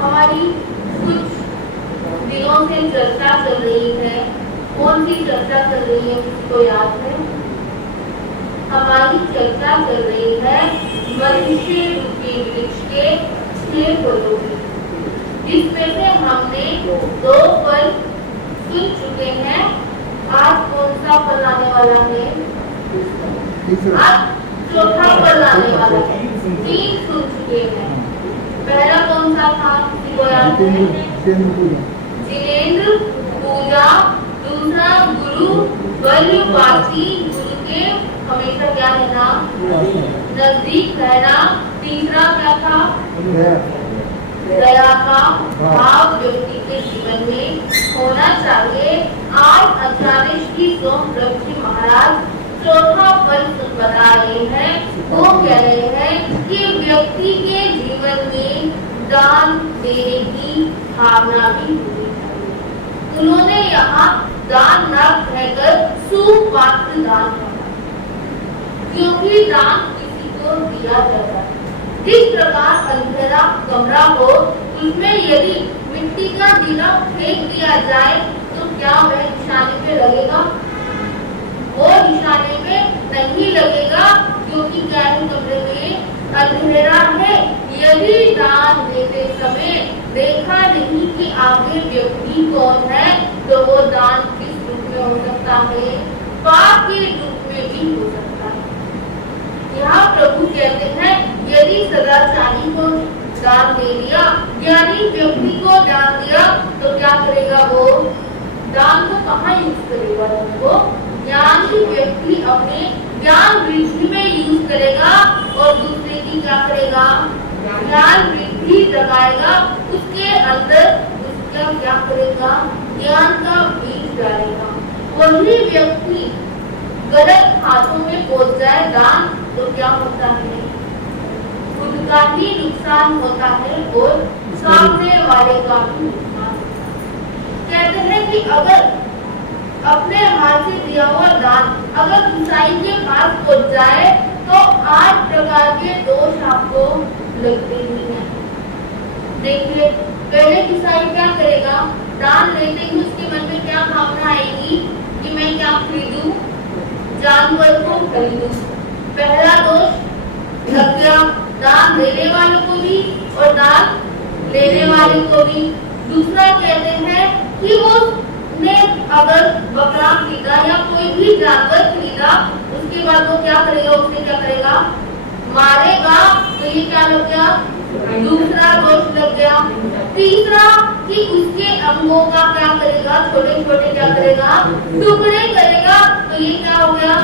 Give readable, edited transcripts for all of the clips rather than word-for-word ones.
हमारी कुछ दिनों से चर्चा चल रही है। कौन सी चर्चा चल रही है, किसको याद है? हमारी चर्चा चल रही है मनुष्य रूपी वृक्ष के 6 फलों की, जिसमें से हमने 2 फल सुन चुके हैं। आज कौन सा फल आने वाला है? आज चौथा फल आने वाला है। 3 सुन चुके हैं। पहला कौन सा था? जिनेंद्र पूजा, दूसरा गुरु वल्लभाती, गुरु के हमेशा क्या रहना, नजदीक रहना। तीसरा क्या था? दया का भाव व्यक्ति के जीवन में होना चाहिए। आज आचार्य श्री सोमप्रभ जी महाराज चौथा फल बता रहे हैं। वो कह रहे हैं कि व्यक्ति के जीवन में दान देने की भावना भी होनी चाहिए। उन्होंने यहाँ दान न कहकर सुपात्र दान कहा, क्योंकि दान किसी को दिया जाता है। जिस प्रकार अंधेरा कमरा हो, उसमें यदि मिट्टी का दीना फेंक दिया जाए तो क्या वह निशाने पे लगेगा? वो निशाने में नहीं लगेगा, क्योंकि गहरे कमरे में अंधेरा है। यदि दान देते समय देखा नहीं कि आगे व्यक्ति कौन है, तो वो दान किस रूप में हो सकता है? पाप के रूप में भी हो सकता है। यहाँ प्रभु कहते हैं यदि सदाचारी को दान दे दिया, ज्ञानी व्यक्ति को दान दिया, तो क्या करेगा वो? दान को कहाँ यूज करेगा? वो ज्ञानी व्यक्ति अपने ज्ञान वृद्धि में यूज करेगा और दूसरे की क्या करेगा? ज्ञान वृद्धि लगाएगा। उसके अंदर उसका क्या करेगा? ज्ञान का बीज डालेगा। वही व्यक्ति गलत हाथों में पहुंच जाए दान, तो क्या होता है? का ही नुकसान होता है और सामने वाले का भी नुकसान। कहते हैं कि अगर अपने हाथ से दिया हुआ दान अगर ईसाई के पास पहुंच जाए तो 8 प्रकार के दोष आपको लगते ही हैं। देखिए, पहले ईसाई क्या करेगा, दान लेते ही उसके मन में क्या भावना आएगी कि मैं क्या खरीदूं, जानवर को खरीदूं। पहला दोष लग गया दान देने वालों को भी और दान लेने वाले को भी। दूसरा कहते हैं कि वो ने अगर बकरा खरीदा या कोई भी जानवर खरीदा उसके बाद वो क्या करेगा, उससे क्या करेगा, मारेगा, तो ये क्या लग गया, दूसरा दोष लग गया। तीसरा कि उसके अंगों का क्या करेगा, छोटे छोटे क्या करेगा, टुकड़े करेगा, तो ये क्या हो गया,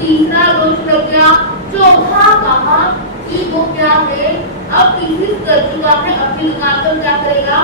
तीसरा दोष लग गया। चौथा कहा कि वो क्या है, अब किसी कर चुका है, अपनी दुकान पर क्या करेगा,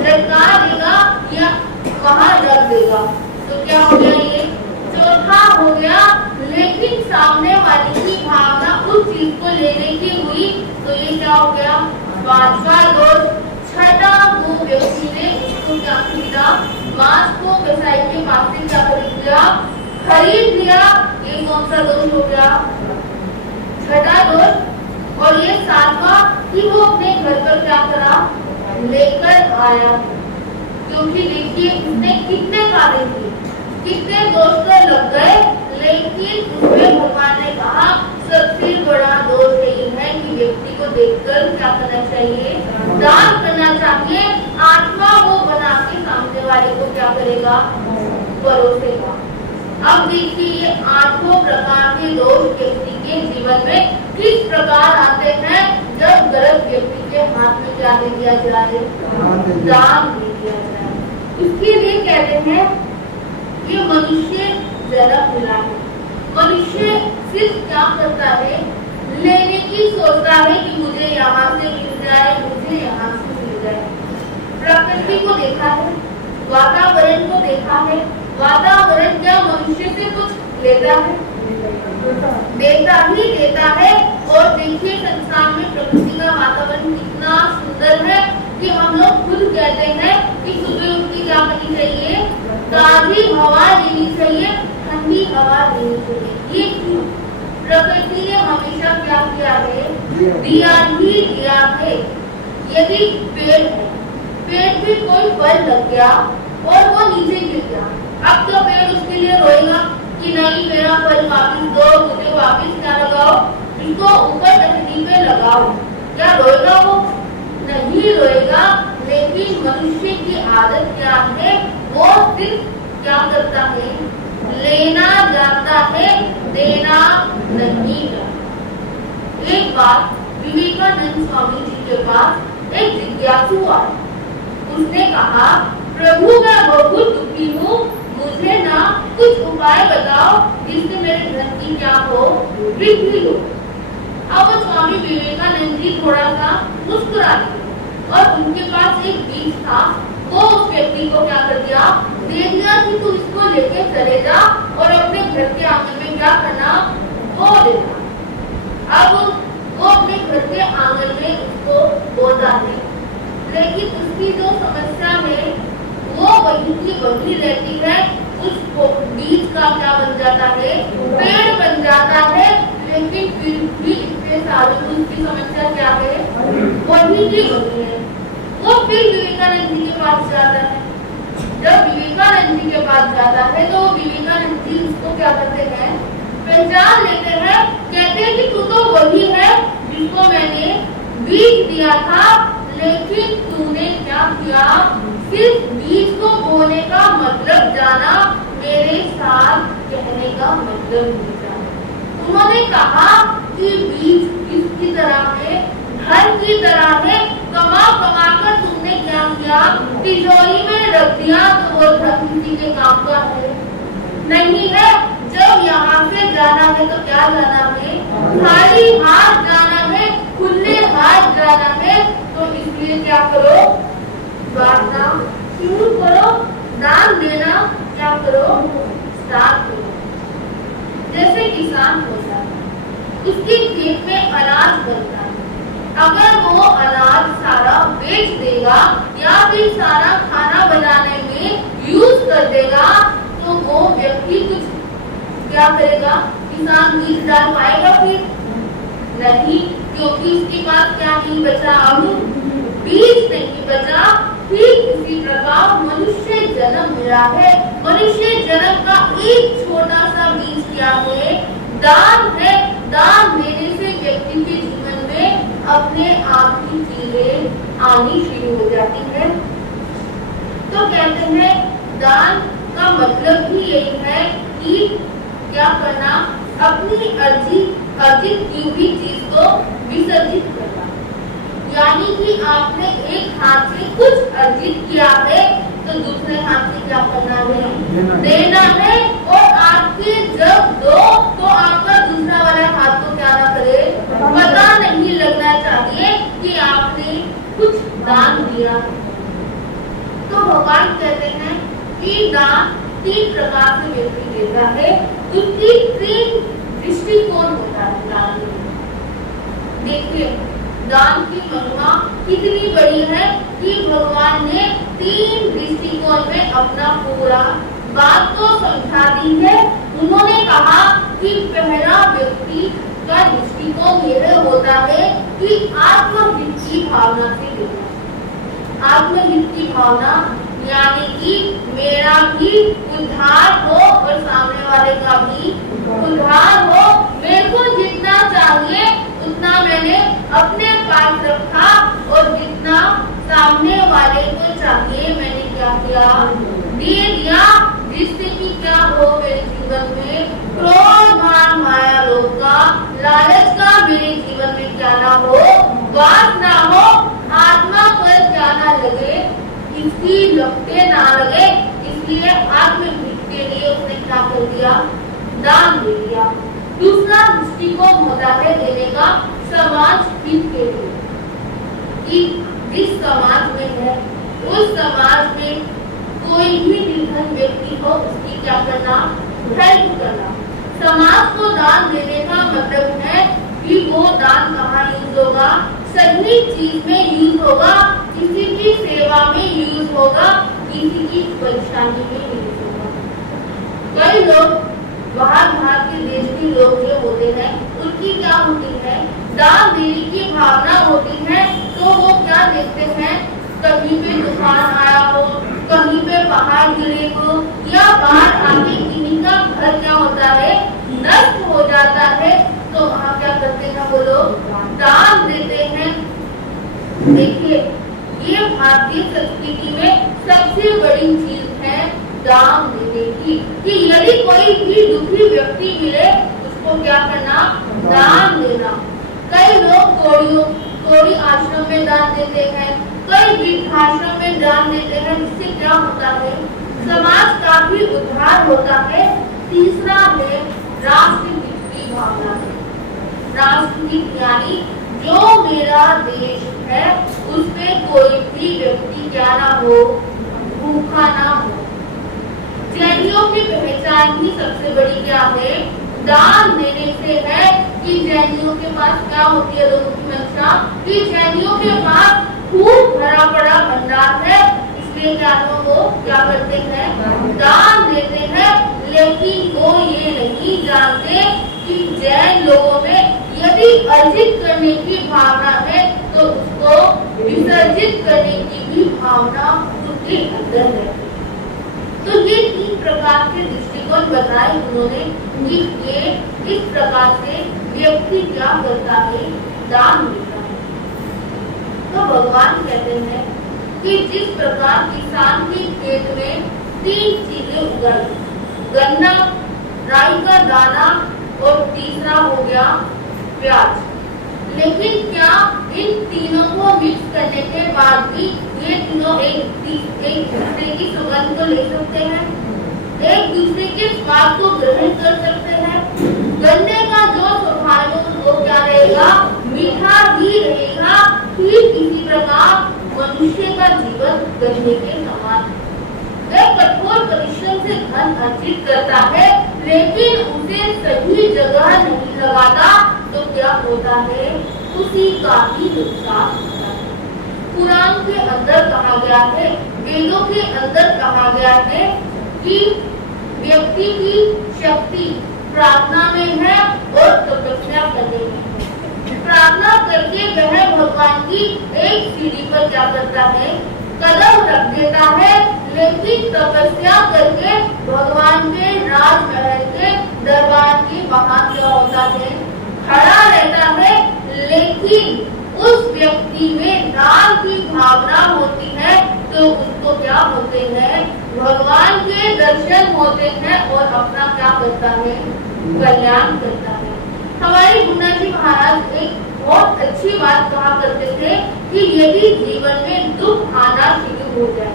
लटका देगा या वहां रख देगा, तो क्या हो गया, ये चौथा हो गया। लेकिन सामने वाले की भावना उस चीज को लेने की हुई, तो ये क्या हो गया, पांचवा दोष। छठा, वो व्यक्ति ने उसको क्या खरीदा, मांस को कसाई के पास से क्या खरीद लिया, ये कौन सा दोष हो गया, छठा दोष। और ये सातवां कि वो अपने घर पर क्या करा, लेकर आया, क्योंकि देखिए उसने कितने कार्य किए, कितने दोष लग गए, लेकिन उसमें भगवान ने कहा सबसे बड़ा दोष यही है कि व्यक्ति को देखकर क्या करना चाहिए, दान करना चाहिए। आत्मा वो बना के सामने वाले को क्या करेगा, परोसेगा। अब देखिए ये 8 प्रकार के दोष व्यक्ति के जीवन में किस प्रकार आते हैं, जब गलत व्यक्ति के हाथ में क्या दे दिया जाए, दान दे दिया जाए। इसके लिए कहते हैं कि मनुष्य जन्म मिला है, मनुष्य सिर्फ क्या करता है, लेने की सोचता है कि मुझे यहाँ से मिल जाए, मुझे यहाँ से मिल जाए। प्रकृति को देखा है, वातावरण को देखा है, वातावरण क्या मनुष्य से कुछ लेता है, देता ही देता है। और देखिए संसार में प्रकृति का वातावरण कितना सुंदर है कि हम लोग खुद कहते हैं कि सुबह उठ के क्या करनी चाहिए, ताजी हवा लेनी चाहिए, ठंडी हवा लेनी चाहिए। ये क्यों, प्रकृति ने हमेशा क्या किया है, दिया ही दिया है। यदि पेड़ है, पेड़ पे कोई फल लग गया और वो नीचे गिर गया, अब तो पेड़ उसके लिए रोएगा कि नहीं मेरा फल वापिस दो, मुझे वापिस क्या लगाओ, इसको ऊपर टहनी पे लगाओ, क्या रोएगा वो, नहीं रोएगा। लेकिन मनुष्य की आदत क्या है, वो सिर्फ क्या करता है, लेना जानता है, देना नहीं जानता। एक बार विवेकानंद स्वामी जी के पास एक जिज्ञासु आया, उसने कहा प्रभु मैं बहुत दुखी हूँ, मुझे ना कुछ उपाय बताओ जिससे मेरे धन की क्या हो, वृद्धि हो। अब स्वामी विवेकानंद जी थोड़ा सा मुस्कुरा दिए और उनके पास एक बीज था, वो उस व्यक्ति को क्या कर दिया, दे दिया कि तू इसको लेके चले जा और अपने घर के आंगन में क्या करना, बो देना। अब वो अपने घर के आंगन में उसको बोता है, लेकिन उसकी जो समस्या है वो वही की वही रहती है। उस बीज का क्या बन जाता है, पेड़ बन जाता है, लेकिन फिर भी इतने सालों में उसकी समस्या क्या है, वही की वही है। वो फिर विवेकानंद जी के पास जाता है, जब विवेकानंद जी के पास जाता है तो विवेकानंद जी उसको क्या करते हैं, पहचान लेते हैं, कहते हैं कि तू तो वही है जिसको मैंने बीज दिया था, लेकिन तूने क्या किया, सिर्फ बीज को बोने का मतलब जाना, मेरे साथ कहने का मतलब नहीं जाना। उन्होंने कहा कि बीज किसकी तरह है, धन की तरह है, कमा कमा कर तुमने क्या किया, तिजोरी में रख दिया, तो वो धन किसी के काम का है नहीं है। जब यहाँ से जाना है तो क्या जाना है, खाली हाथ जाना है, खुले हाथ जाना है। तो इसलिए क्या करो, बांटना शुरू करो, दान देना क्या करो, स्टार्ट करो। जैसे किसान होता है, उसके खेत में अनाज बनता है, अगर वो अनाज सारा बेच देगा या फिर सारा खाना बनाने में यूज कर देगा तो वो व्यक्ति कुछ क्या करेगा? किसान बीज डाल पाएगा फिर? नहीं, क्योंकि उसके पास क्या नहीं बचा? अब बीज नहीं बचा। ठीक इसी प्रकार मनुष्य जन्म मिला है। मनुष्य जन्म का एक छोटा सा बीज क्या है? दान है। दान देने से व्यक्ति के जीवन में अपने आप की चीजें आनी शुरू हो जाती है। तो कहते हैं दान का मतलब ही यही है कि क्या करना? अपनी अर्जित की हुई चीज को विसर्जित करना। यानी कि आपने एक हाथ से कुछ अर्जित किया है तो दूसरे हाथ से क्या करना है? देना है। और आपके जब दो तो आपका दूसरा वाला हाथ को क्या ना करे? पता नहीं लगना चाहिए कि आपने कुछ दान दिया। तो भगवान कहते हैं कि दान 3 प्रकार से व्यक्ति देता है। उसकी 3 दृष्टिकोण होता है दान में। देखिए दान की महिमा कितनी बड़ी है कि भगवान ने 3 दृष्टिकोण में अपना पूरा बात को समझा दी है। उन्होंने कहा कि पहला व्यक्ति का दृष्टिकोण यह होता है कि आत्महित की भावना से देना। आत्महित की भावना यानी कि मेरा भी उद्धार हो और सामने वाले का भी उद्धार हो। मेरे को जितना चाहिए उतना मैंने अपने पास रखा और जितना सामने वाले को चाहिए मैंने क्या किया? दे दिया। जिससे कि क्या हो मेरे जीवन में क्रोध मान माया लोभ का लालच का मेरे जीवन में क्या ना हो? वास ना हो। आत्मा पर क्या ना लगे? इसकी लपटे ना लगे। इसलिए आत्महित के लिए उसने क्या कर दिया? दान दे दिया। दूसरा दृष्टिकोण होता है देने का समाज हित के लिए कि जिस समाज में है उस समाज में कोई भी निर्धन व्यक्ति हो उसकी क्या करना? हेल्प करना। समाज को दान देने का मतलब है कि वो दान कहाँ यूज होगा? सही चीज में यूज होगा। किसी की सेवा में यूज होगा। किसी की परेशानी में यूज होगा। कई लोग बाहर के देश के लोग जो होते हैं उनकी क्या होती है? दान देने की भावना होती है। तो वो क्या देखते हैं? कहीं पे तूफान आया हो, कहीं पे पहाड़ गिरे हो या बाढ़ आके किन्हीं का घर क्या होता है? नष्ट हो जाता है। तो वहाँ क्या करते हैं वो लोग? दान देते हैं। देखिए ये भारतीय संस्कृति में सबसे बड़ी चीज है दान देने की कि यदि कोई भी दुखी व्यक्ति मिले उसको क्या करना? दान देना। कई लोग कोड़ी आश्रम में दान देते हैं, कई वृद्धाश्रम में दान देते हैं। जिससे क्या होता है? समाज का भी उद्धार होता है। तीसरा है राष्ट्रहित की भावना। राष्ट्रहित यानी जो मेरा देश है उसमें कोई भी व्यक्ति क्या ना हो? भूखा ना हो। जैनियों की पहचान ही सबसे बड़ी क्या है? दान देने से है कि जैनियों के पास क्या होती है? लोगों की मंशा कि जैनियों के पास खूब भरा पड़ा भंडार है। इसलिए क्या लोग क्या करते हैं? दान देते हैं। लेकिन वो ये नहीं जानते कि जैन लोगों में यदि अर्जित करने की भावना है तो उसको विसर्जित करने की भी भावना उनके अंदर है। तो ये 3 प्रकार के दृष्टिकोण बताए उन्होंने कि ये इस प्रकार से व्यक्ति क्या करता है? दान देता है। तो भगवान कहते हैं कि जिस प्रकार किसान के खेत में 3 चीजें उगाई, गन्ना, राई का दाना और तीसरा हो गया प्याज। लेकिन क्या इन तीनों को मिक्स करने के बाद भी ये तीनों एक दूसरे की सुगंध को ले सकते हैं? एक दूसरे के स्वाद को ग्रहण कर सकते हैं? गन्ने का जो स्वभाव है वो क्या रहेगा? मीठा ही रहेगा। ठीक इसी प्रकार मनुष्य का जीवन गन्ने के समान। वह कठोर परिश्रम से धन अर्जित करता है लेकिन उसे सही जगह नहीं लगाता तो क्या होता है? उसी का ही नुकसान होता है। कुरान के अंदर कहा गया है, वेदों के अंदर कहा गया है कि व्यक्ति की शक्ति प्रार्थना में है और तपस्या करने में है। प्रार्थना करके वह भगवान की एक सीढ़ी पर क्या करता है, कदम रख देता है, लेकिन तपस्या करके भगवान के राजमहल के दरबार की वहां क्या होता है, खड़ा रहता है। लेकिन उस व्यक्ति में दान की भावना होती है तो उसको क्या होते हैं, भगवान के दर्शन होते हैं और अपना क्या करता है, कल्याण करता है। हमारे गुरु जी महाराज एक बहुत अच्छी बात कहा करते थे कि यदि जीवन में दुख आना शुरू हो जाए,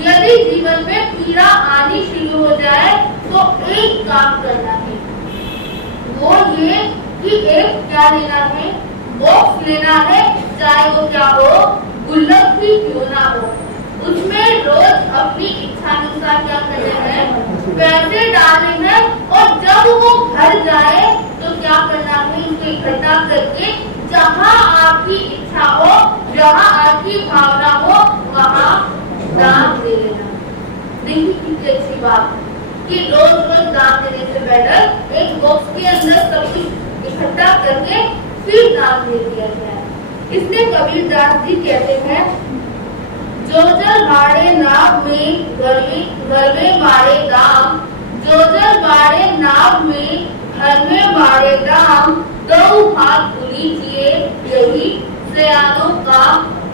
यदि जीवन में पीड़ा आनी शुरू हो जाए तो एक काम करना है, वो ये कि एक क्या लेना है, बॉक्स लेना है, चाहे वो क्या हो, गुल्लक भी क्यों ना हो, उसमें रोज अपनी इच्छानुसार क्या करना है, पैसे डालने हैं और जब वो घर जाए तो क्या करना है, उसको इकट्ठा करके जहाँ आपकी इच्छा हो, जहाँ आपकी भावना हो, वहाँ दान दे देना। देखिए कितनी अच्छी बात है कि रोज रोज दान देने से बेटर एक बॉक्स के अंदर सब कुछ इकट्ठा करके फिर दान दे दिया जाए। इसलिए कबीरदास जी कहते हैं, जो जल बाड़े नाव में घर में बाड़े दाम, जो जल बाड़े नाव में घर में बाड़े दाम, दो हाथ उलीचिए यही सयानों का,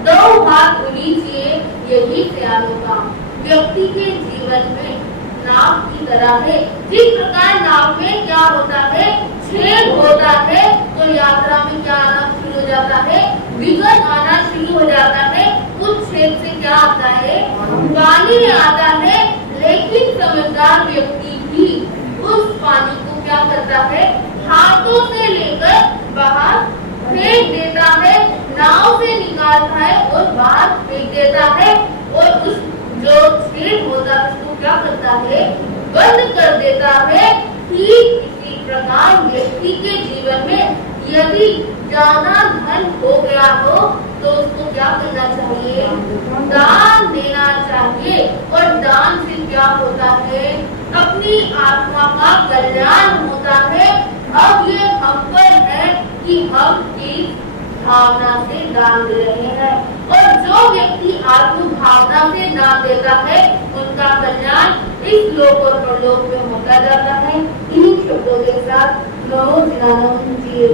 दो हाथ उलीचिए यही सयानों का। व्यक्ति के जीवन में नाव की तरह है, जिस प्रकार नाव में क्या होता है, छेद होता है तो यात्रा में क्या आना शुरू हो जाता है, विघन आना शुरू हो जाता है। उस छेद से क्या आता है, पानी आता है। लेकिन समझदार व्यक्ति भी उस पानी को क्या करता है, हाथों से लेकर बाहर फेंक देता है, नाव से निकालता है और बाहर फेंक देता है और उस जो छेद होता है उसको क्या करता है, बंद कर देता है। ठीक इसी प्रकार व्यक्ति के जीवन में यदि ज्यादा धन हो गया हो तो उसको क्या करना चाहिए, दान देना चाहिए। और दान से क्या होता है, अपनी आत्मा का कल्याण होता है। अब ये हम पर है कि हम किस भावना से दान दे रहे हैं, और जो व्यक्ति आत्म भावना से दान देता है उनका कल्याण इस लोक और परलोक में होता जाता है। इन्हीं शब्दों के साथ नमो जिनानम जी।